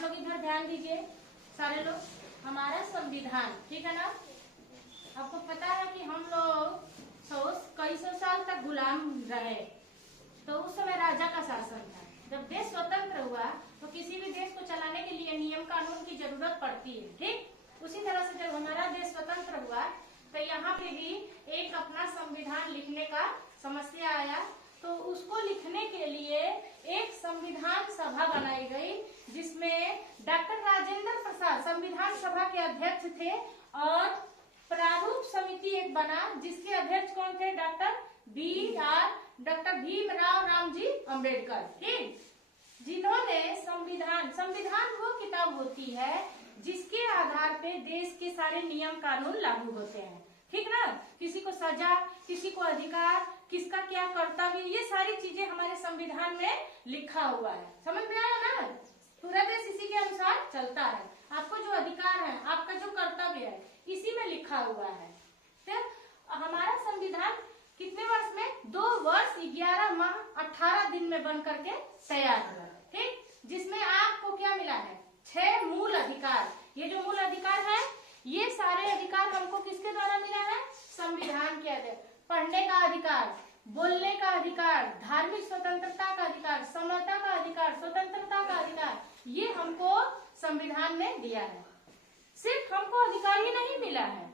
आप लोग इधर ध्यान दीजिए सारे लोग। हमारा संविधान, ठीक है ना। आपको पता है कि हम लोग कई सौ साल तक गुलाम रहे, तो उस समय राजा का शासन था। जब देश स्वतंत्र हुआ तो किसी भी देश को चलाने के लिए नियम कानून की जरूरत पड़ती है, ठीक। उसी तरह से जब हमारा देश स्वतंत्र हुआ तो यहाँ पे भी एक अपना संविधान लिखने का समस्या आया, तो उसको लिखने के लिए एक संविधान सभा बनाई गई, जिसमें डॉक्टर राजेंद्र प्रसाद संविधान सभा के अध्यक्ष थे, और प्रारूप समिति एक बना जिसके अध्यक्ष कौन थे? डॉक्टर भीमराव रामजी अंबेडकर, ठीक। जिन्होंने संविधान वो किताब होती है जिसके आधार पे देश के सारे नियम कानून लागू होते हैं, ठीक ना। किसी को सजा, किसी को अधिकार, किसका क्या कर्तव्य, ये सारी चीजें हमारे संविधान में लिखा हुआ है। समझ में आया ना। पूरा देश इसी के अनुसार चलता है। आपको जो अधिकार है, आपका जो कर्तव्य है, इसी में लिखा हुआ है। तो हमारा संविधान कितने वर्ष में? 2 वर्ष 11 माह 18 दिन में बन करके तैयार हुआ, ठीक। जिसमें आपको क्या मिला है? 6 मूल अधिकार। ये जो मूल अधिकार है, ये सारे अधिकार हमको किसके द्वारा मिला है? संविधान के अधिकार। पढ़ने का अधिकार, बोलने का अधिकार, धार्मिक स्वतंत्रता का अधिकार, समता का अधिकार, स्वतंत्रता का अधिकार, ये हमको संविधान ने दिया है। सिर्फ हमको अधिकार ही नहीं मिला है,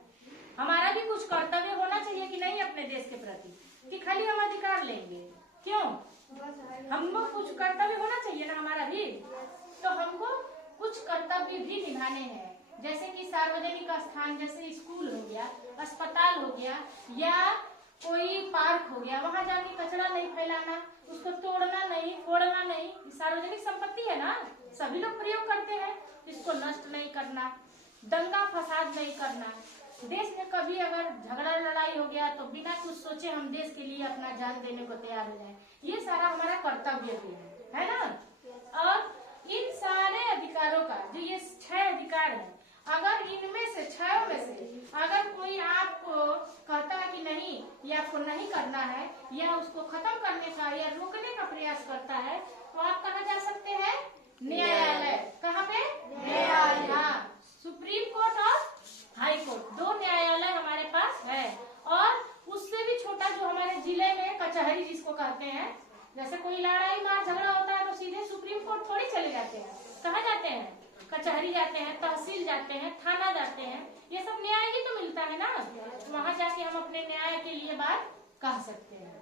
हमारा भी कुछ कर्तव्य होना चाहिए कि नहीं अपने देश के प्रति, कि खाली हम अधिकार लेंगे। क्यों? हमको कुछ कर्तव्य होना चाहिए ना हमारा भी। तो हमको कुछ कर्तव्य भी निभाने हैं, जैसे कि सार्वजनिक स्थान, जैसे स्कूल हो गया, अस्पताल हो गया, या कोई पार्क हो गया, वहां जाके कचरा नहीं फैलाना, उसको तोड़ना नहीं, फोड़ना नहीं। सार्वजनिक संपत्ति है ना, सभी लोग प्रयोग करते हैं, इसको नष्ट नहीं करना, दंगा फसाद नहीं करना। देश में कभी अगर झगड़ा लड़ाई हो गया तो बिना कुछ सोचे हम देश के लिए अपना जान देने को तैयार हो जाए, ये सारा हमारा कर्तव्य भी है ना। और इन सारे अधिकारों का जो ये 6 अधिकार है, अगर इनमें से 6 में से अगर कोई आपको कहता है कि नहीं, ये आपको नहीं करना है, या उसको खत्म करने का या रोकने का प्रयास करता है, तो आप कहाँ जा सकते हैं? न्यायालय। कहाँ पे? न्यायालय। हाँ, सुप्रीम कोर्ट और हाई कोर्ट, 2 न्यायालय हमारे पास है। और उससे भी छोटा जो हमारे जिले में कचहरी जिसको कहते हैं, जैसे कोई लड़ाई मार झगड़ा होता है तो सीधे सुप्रीम कोर्ट थोड़ी चले जाते हैं, कहाँ जाते हैं? कचहरी जाते हैं, तहसील जाते हैं, थाना जाते हैं। ये सब न्याय ही तो मिलता है ना, वहां जाके हम अपने न्याय के लिए बात कह सकते हैं।